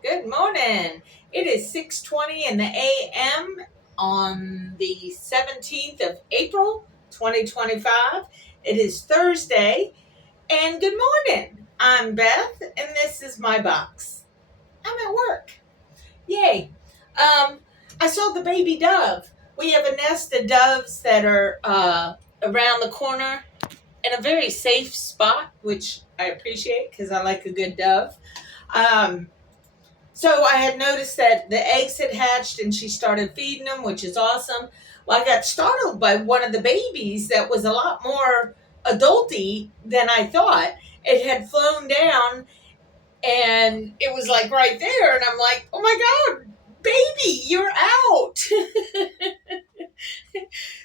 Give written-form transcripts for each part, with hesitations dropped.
Good morning. It is 6:20 in the a.m. on the 17th of April, 2025. It is Thursday, and good morning. I'm Beth, and this is my box. I'm at work. Yay. I saw the baby dove. We have a nest of doves that are around the corner in a very safe spot, which I appreciate because I like a good dove. Um, So I had noticed that the eggs had hatched and she started feeding them, which is awesome. Well, I got startled by one of the babies that was a lot more adulty than I thought. It had flown down and it was like right there. And I'm like, oh my God, baby, you're out.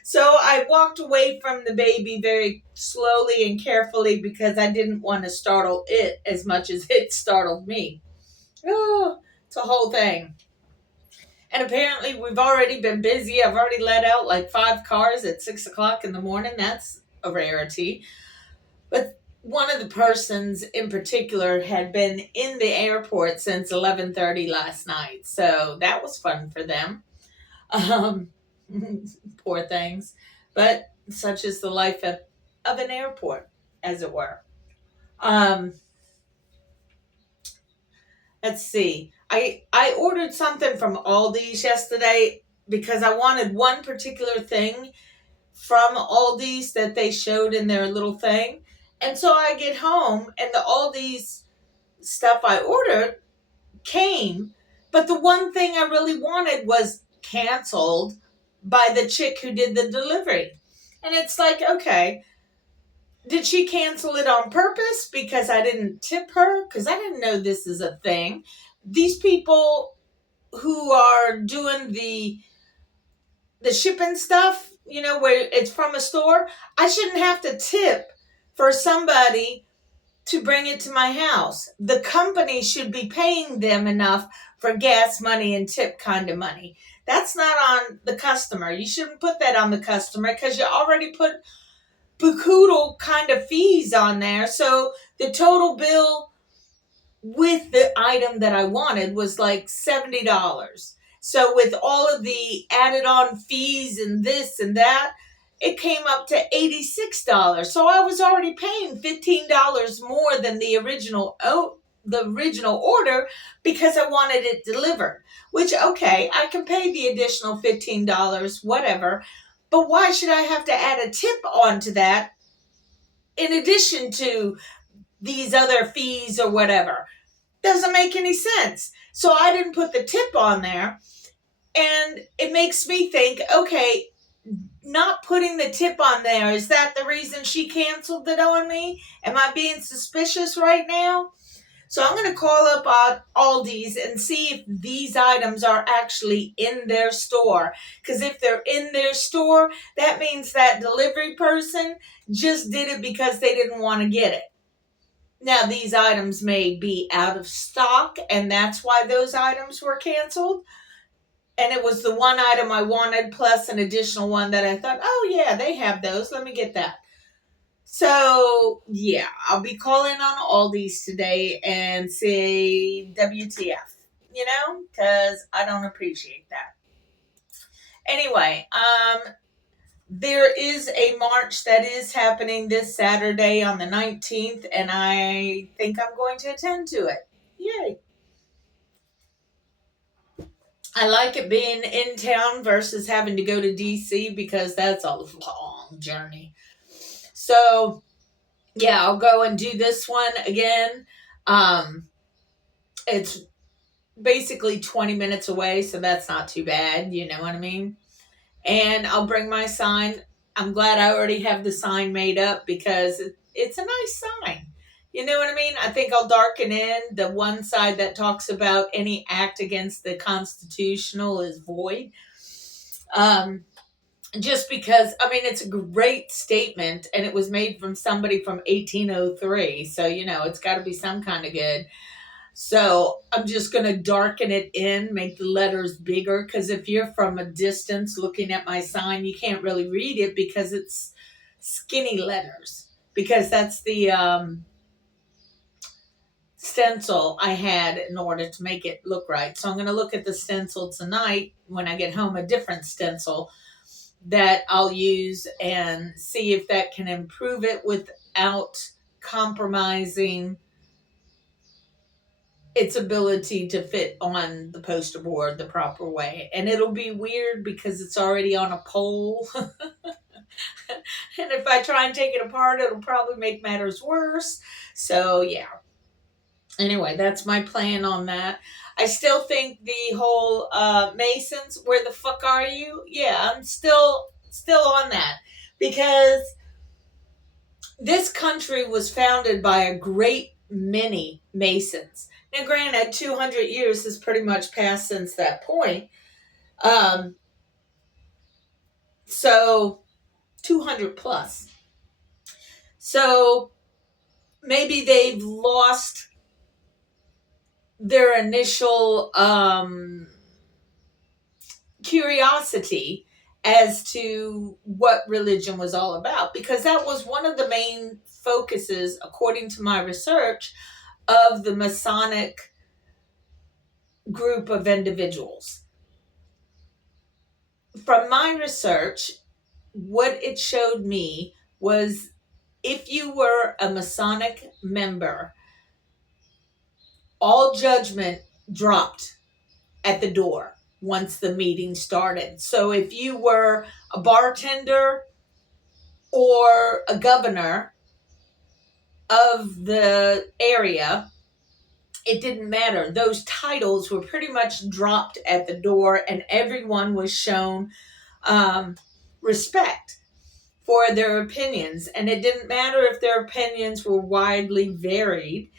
So I walked away from the baby very slowly and carefully because I didn't want to startle it as much as it startled me. Oh, it's a whole thing. And apparently, we've already been busy. I've already let out like 5 cars at 6 o'clock in the morning. That's a rarity. But one of the persons in particular had been in the airport since 11:30 last night, so that was fun for them. Um, Poor things, but such is the life of an airport, as it were. Um, let's see. I ordered something from Aldi's yesterday because I wanted one particular thing from Aldi's that they showed in their little thing. And so I get home and the Aldi's stuff I ordered came, but the one thing I really wanted was canceled by the chick who did the delivery. And it's like, okay, did she cancel it on purpose because I didn't tip her? Because I didn't know this is a thing. These people who are doing the shipping stuff, where it's from a store, I shouldn't have to tip for somebody to bring it to my house. The company should be paying them enough for gas money and tip kind of money. That's not on the customer. You shouldn't put that on the customer because you already put bucoodle kind of fees on there. So the total bill with the item that I wanted was like $70. So with all of the added on fees and this and that, it came up to $86. So I was already paying $15 more than the original order because I wanted it delivered. Which, okay, I can pay the additional $15, whatever. But why should I have to add a tip onto that in addition to these other fees or whatever? Doesn't make any sense. So I didn't put the tip on there. And it makes me think, okay, not putting the tip on there, is that the reason she canceled it on me? Am I being suspicious right now? So I'm going to call up Aldi's and see if these items are actually in their store. Because if they're in their store, that means that delivery person just did it because they didn't want to get it. Now, these items may be out of stock, and that's why those items were canceled. And it was the one item I wanted, plus an additional one that I thought, oh, yeah, they have those. Let me get that. So, yeah, I'll be calling on Aldi's today and say WTF, because I don't appreciate that. Anyway, there is a march that is happening this Saturday on the 19th, and I think I'm going to attend to it. Yay. I like it being in town versus having to go to DC because that's a long journey. So, yeah, I'll go and do this one again. It's basically 20 minutes away, so that's not too bad. You know what I mean? And I'll bring my sign. I'm glad I already have the sign made up because it's a nice sign. You know what I mean? I think I'll darken in the one side that talks about any act against the constitutional is void. Just because, I mean, it's a great statement and it was made from somebody from 1803. So, it's got to be some kind of good. So I'm just going to darken it in, make the letters bigger, because if you're from a distance looking at my sign, you can't really read it because it's skinny letters, because that's the stencil I had in order to make it look right. So I'm going to look at the stencil tonight when I get home, a different stencil that I'll use, and see if that can improve it without compromising its ability to fit on the poster board the proper way. And it'll be weird because it's already on a pole. And if I try and take it apart, it'll probably make matters worse. So yeah. Anyway, that's my plan on that. I still think the whole Masons, where the fuck are you? Yeah, I'm still on that, because this country was founded by a great many Masons. Now, granted, 200 years has pretty much passed since that point. So 200 plus. So maybe they've lost their initial curiosity as to what religion was all about, because that was one of the main focuses, according to my research, of the Masonic group of individuals. From my research, what it showed me was, if you were a Masonic member, all judgment dropped at the door once the meeting started. So if you were a bartender or a governor of the area, it didn't matter. Those titles were pretty much dropped at the door, and everyone was shown respect for their opinions. And it didn't matter if their opinions were widely varied.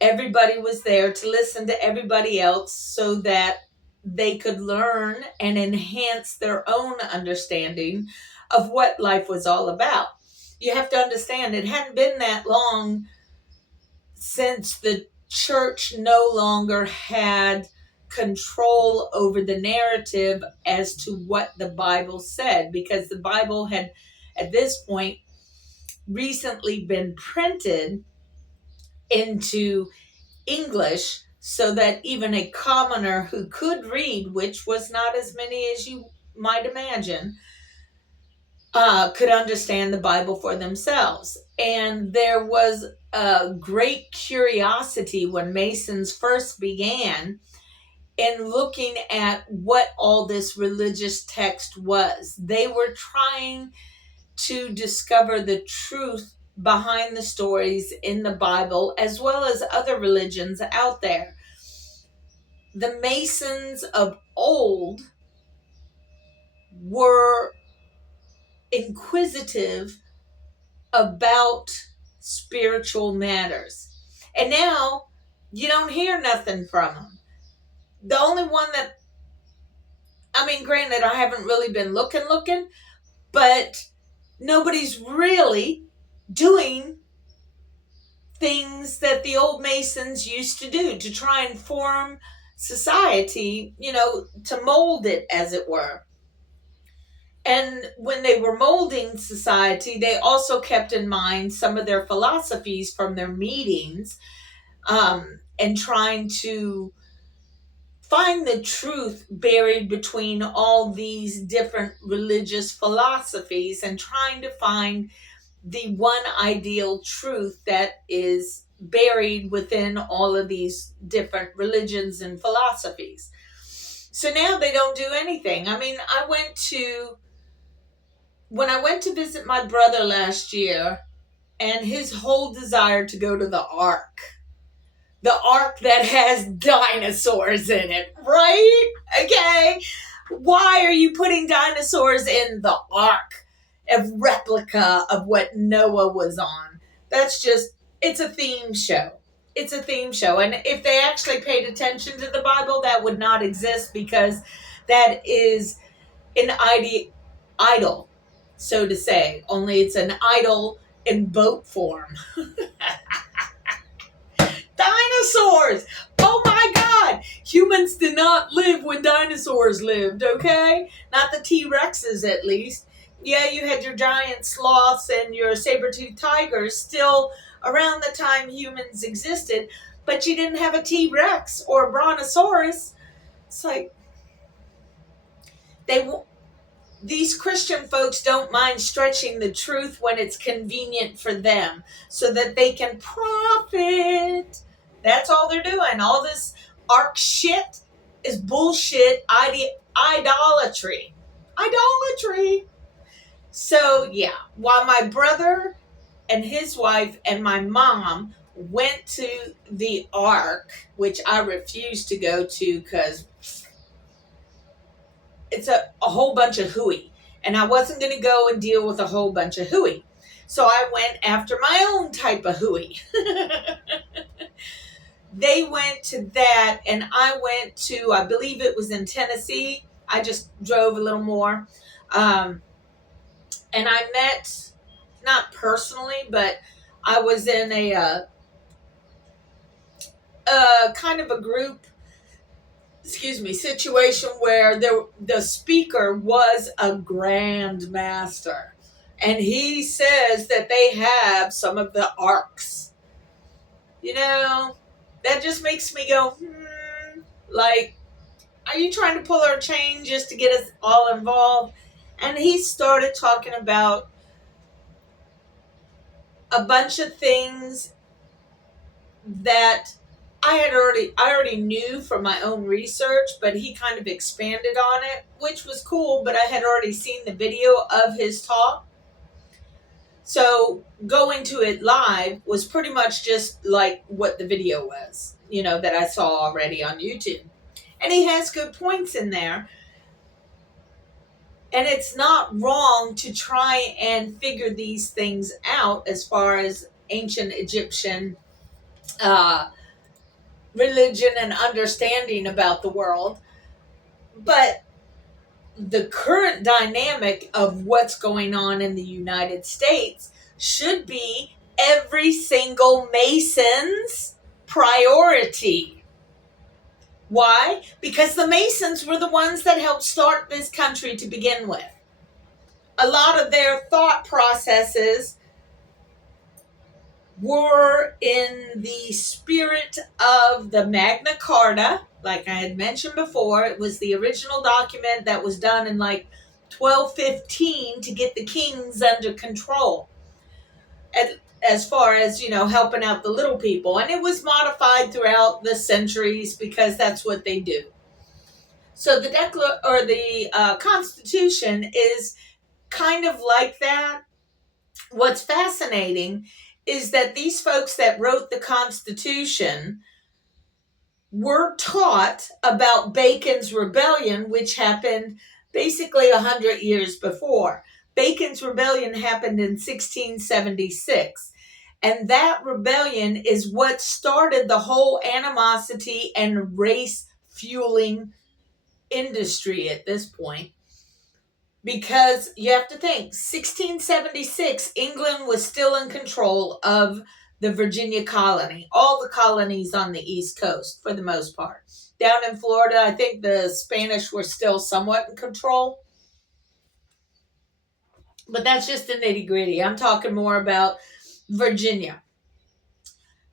Everybody was there to listen to everybody else so that they could learn and enhance their own understanding of what life was all about. You have to understand, it hadn't been that long since the church no longer had control over the narrative as to what the Bible said, because the Bible had, at this point, recently been printed into English, so that even a commoner who could read, which was not as many as you might imagine, could understand the Bible for themselves. And there was a great curiosity when Masons first began in looking at what all this religious text was. They were trying to discover the truth behind the stories in the Bible, as well as other religions out there. The Masons of old were inquisitive about spiritual matters. And now you don't hear nothing from them. The only one that, I mean, granted, I haven't really been looking, but nobody's really doing things that the old Masons used to do to try and form society, to mold it, as it were. And when they were molding society, they also kept in mind some of their philosophies from their meetings, and trying to find the truth buried between all these different religious philosophies, and trying to find the one ideal truth that is buried within all of these different religions and philosophies. So now they don't do anything. I mean, when I went to visit my brother last year, and his whole desire to go to the Ark that has dinosaurs in it, right? Okay. Why are you putting dinosaurs in the Ark? A replica of what Noah was on. It's a theme show. It's a theme show. And if they actually paid attention to the Bible, that would not exist, because that is an idol, so to say. Only it's an idol in boat form. Dinosaurs! Oh my God! Humans did not live when dinosaurs lived, okay? Not the T-Rexes, at least. Yeah, you had your giant sloths and your saber-toothed tigers still around the time humans existed, but you didn't have a T-Rex or a Brontosaurus. It's like these Christian folks don't mind stretching the truth when it's convenient for them so that they can profit. That's all they're doing. All this ark shit is bullshit idolatry. Idolatry. So, yeah, while my brother and his wife and my mom went to the ark, which I refused to go to because it's a whole bunch of hooey, and I wasn't going to go and deal with a whole bunch of hooey. So I went after my own type of hooey. They went to that, and I went to, I believe it was in Tennessee. I just drove a little more. And I met, not personally, but I was in a kind of a group, situation where the speaker was a grand master. And he says that they have some of the arcs. That just makes me go, like, are you trying to pull our chain just to get us all involved? And he started talking about a bunch of things that I already knew from my own research, but he kind of expanded on it, which was cool, but I had already seen the video of his talk. So going to it live was pretty much just like what the video was, that I saw already on YouTube. And he has good points in there. And it's not wrong to try and figure these things out as far as ancient Egyptian religion and understanding about the world. But the current dynamic of what's going on in the United States should be every single Mason's priority. Why? Because the Masons were the ones that helped start this country to begin with. A lot of their thought processes were in the spirit of the Magna Carta. Like I had mentioned before, it was the original document that was done in like 1215 to get the kings under control. As far as, helping out the little people. And it was modified throughout the centuries because that's what they do. So the Constitution is kind of like that. What's fascinating is that these folks that wrote the Constitution were taught about Bacon's Rebellion, which happened basically 100 years before. Bacon's Rebellion happened in 1676. And that rebellion is what started the whole animosity and race fueling industry at this point. Because you have to think, 1676, England was still in control of the Virginia colony, all the colonies on the East Coast for the most part. Down in Florida, I think the Spanish were still somewhat in control. But that's just the nitty gritty. I'm talking more about Virginia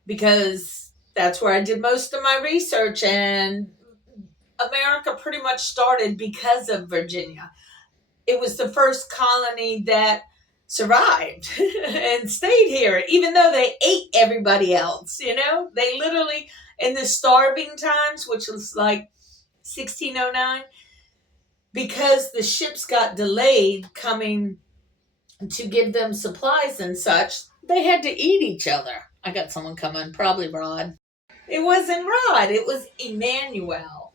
because that's where I did most of my research, and America pretty much started because of Virginia. It was the first colony that survived and stayed here, even though they ate everybody else, They literally, in the starving times, which was like 1609, because the ships got delayed coming to give them supplies and such, they had to eat each other. I got someone coming, probably Rod. It wasn't Rod, it was Emmanuel.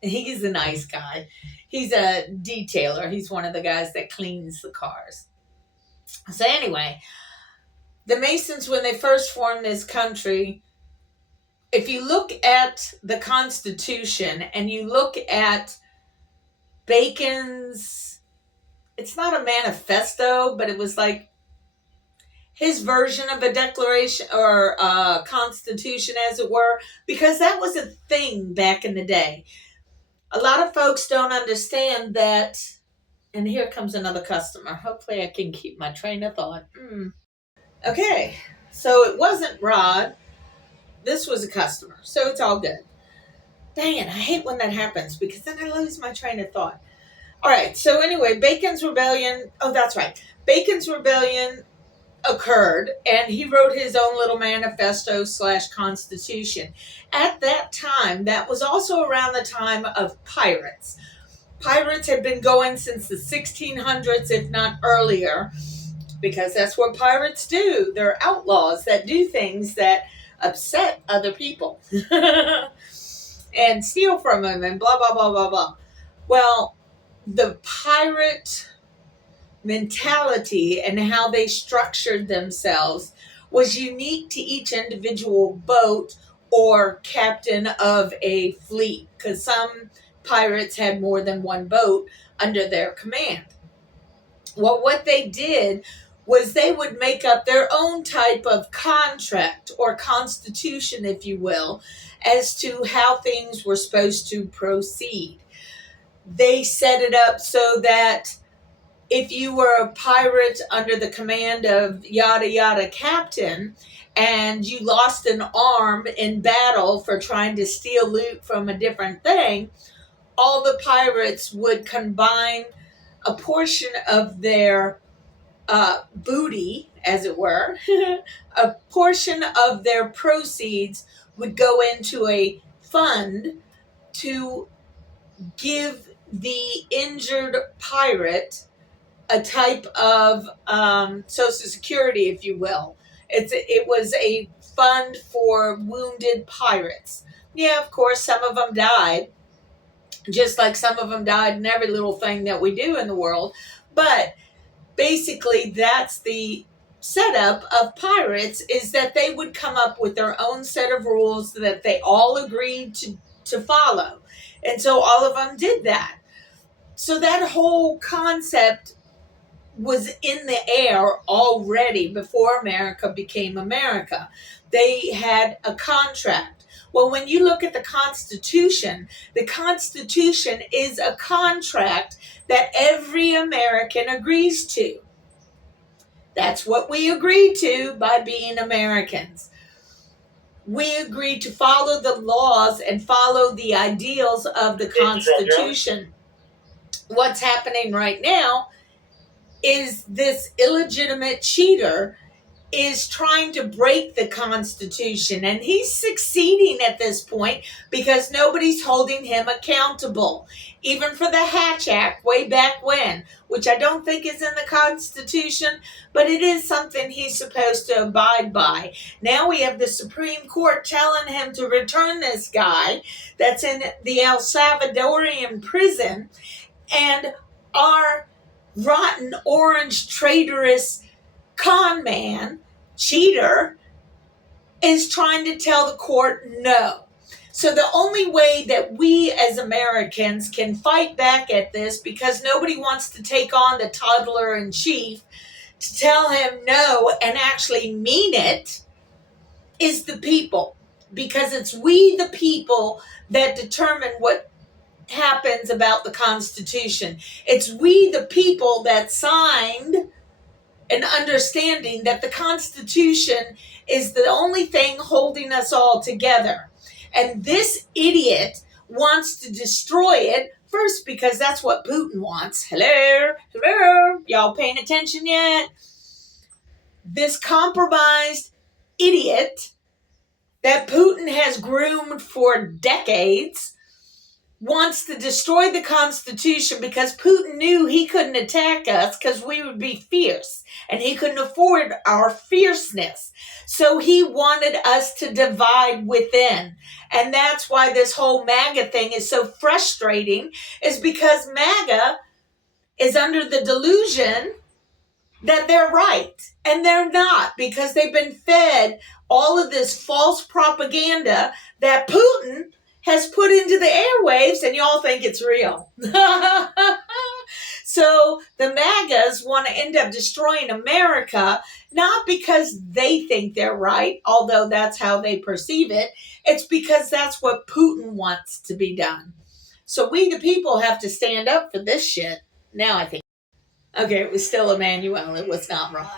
He's a nice guy. He's a detailer. He's one of the guys that cleans the cars. So anyway, the Masons, when they first formed this country, if you look at the Constitution and you look at Bacon's, it's not a manifesto, but it was like his version of a declaration or a constitution, as it were, because that was a thing back in the day. A lot of folks don't understand that. And here comes another customer. Hopefully I can keep my train of thought. Okay, so it wasn't Rod. This was a customer, so it's all good. Dang it, I hate when that happens because then I lose my train of thought. All right, so anyway, Bacon's Rebellion. Oh, that's right. Bacon's Rebellion occurred, and he wrote his own little manifesto / constitution. At that time, that was also around the time of pirates. Pirates had been going since the 1600s, if not earlier, because that's what pirates do. They're outlaws that do things that upset other people and steal from them and blah, blah, blah, blah, blah. Well, the pirate mentality and how they structured themselves was unique to each individual boat or captain of a fleet, because some pirates had more than one boat under their command. Well, what they did was they would make up their own type of contract or constitution, if you will, as to how things were supposed to proceed. They set it up so that if you were a pirate under the command of yada yada captain and you lost an arm in battle for trying to steal loot from a different thing, all the pirates would combine a portion of their booty, as it were, a portion of their proceeds would go into a fund to give the injured pirate a type of Social Security, if you will. It was a fund for wounded pirates. Yeah, of course, some of them died, just like some of them died in every little thing that we do in the world. But basically, that's the setup of pirates, is that they would come up with their own set of rules that they all agreed to follow. And so all of them did that. So that whole concept was in the air already before America became America. They had a contract. Well, when you look at the Constitution is a contract that every American agrees to. That's what we agreed to by being Americans. We agreed to follow the laws and follow the ideals of the Constitution. What's happening right now is this illegitimate cheater is trying to break the Constitution, and he's succeeding at this point because nobody's holding him accountable. Even for the Hatch Act way back when, which I don't think is in the Constitution, but it is something he's supposed to abide by. Now we have the Supreme Court telling him to return this guy that's in the El Salvadorian prison, and our rotten, orange, traitorous conman, cheater, is trying to tell the court no. So the only way that we as Americans can fight back at this, because nobody wants to take on the toddler in chief to tell him no and actually mean it, is the people. Because it's we, the people, that determine what happens about the Constitution. It's we, the people, that signed an understanding that the Constitution is the only thing holding us all together. And this idiot wants to destroy it, first because that's what Putin wants. Hello? Y'all paying attention yet? This compromised idiot that Putin has groomed for decades wants to destroy the Constitution because Putin knew he couldn't attack us because we would be fierce, and he couldn't afford our fierceness. So he wanted us to divide within. And that's why this whole MAGA thing is so frustrating, is because MAGA is under the delusion that they're right. And they're not, because they've been fed all of this false propaganda that Putin has put into the airwaves, and y'all think it's real. So the MAGAs want to end up destroying America, not because they think they're right, although that's how they perceive it. It's because that's what Putin wants to be done. So we, the people, have to stand up for this shit. Now I think. Okay, it was still Emmanuel. It was not Rod.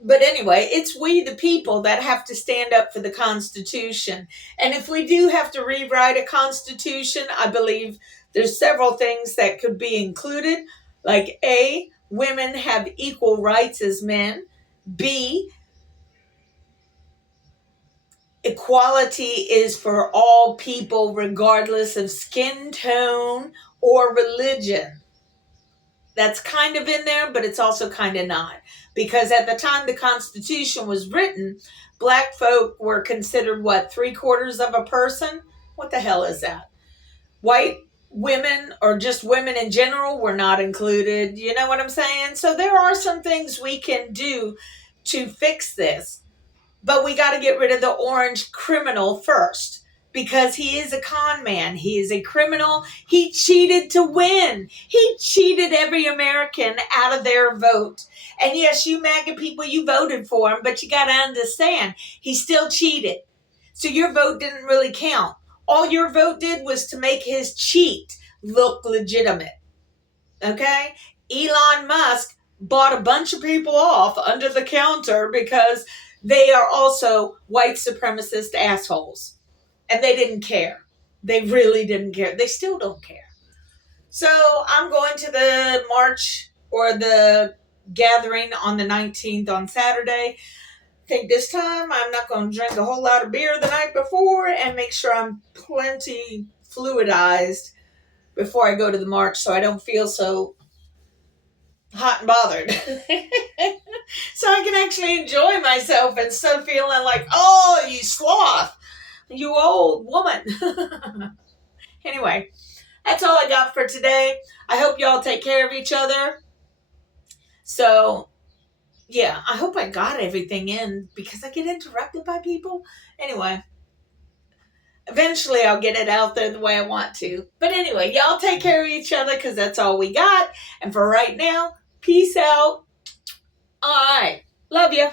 But anyway, it's we the people that have to stand up for the Constitution. And if we do have to rewrite a Constitution, I believe there's several things that could be included. Like A, women have equal rights as men. B, equality is for all people regardless of skin tone or religion. That's kind of in there, but it's also kind of not. Because at the time the Constitution was written, black folk were considered what, 3/4 of a person? What the hell is that? White women or just women in general were not included. You know what I'm saying? So there are some things we can do to fix this. But we got to get rid of the orange criminal first because he is a con man. He is a criminal. He cheated to win. He cheated every American out of their vote. And yes, you MAGA people, you voted for him, but you got to understand, he still cheated. So your vote didn't really count. All your vote did was to make his cheat look legitimate. Okay? Elon Musk bought a bunch of people off under the counter because they are also white supremacist assholes. And they didn't care. They really didn't care. They still don't care. So I'm going to the march or the gathering on the 19th on Saturday. I think this time I'm not going to drink a whole lot of beer the night before and make sure I'm plenty fluidized before I go to the march so I don't feel so hot and bothered. So I can actually enjoy myself instead of feeling like, oh, you sloth, you old woman. Anyway, that's all I got for today. I hope y'all take care of each other. So, yeah, I hope I got everything in because I get interrupted by people. Anyway, eventually I'll get it out there the way I want to. But anyway, y'all take care of each other because that's all we got. And for right now, peace out. All right. Love you.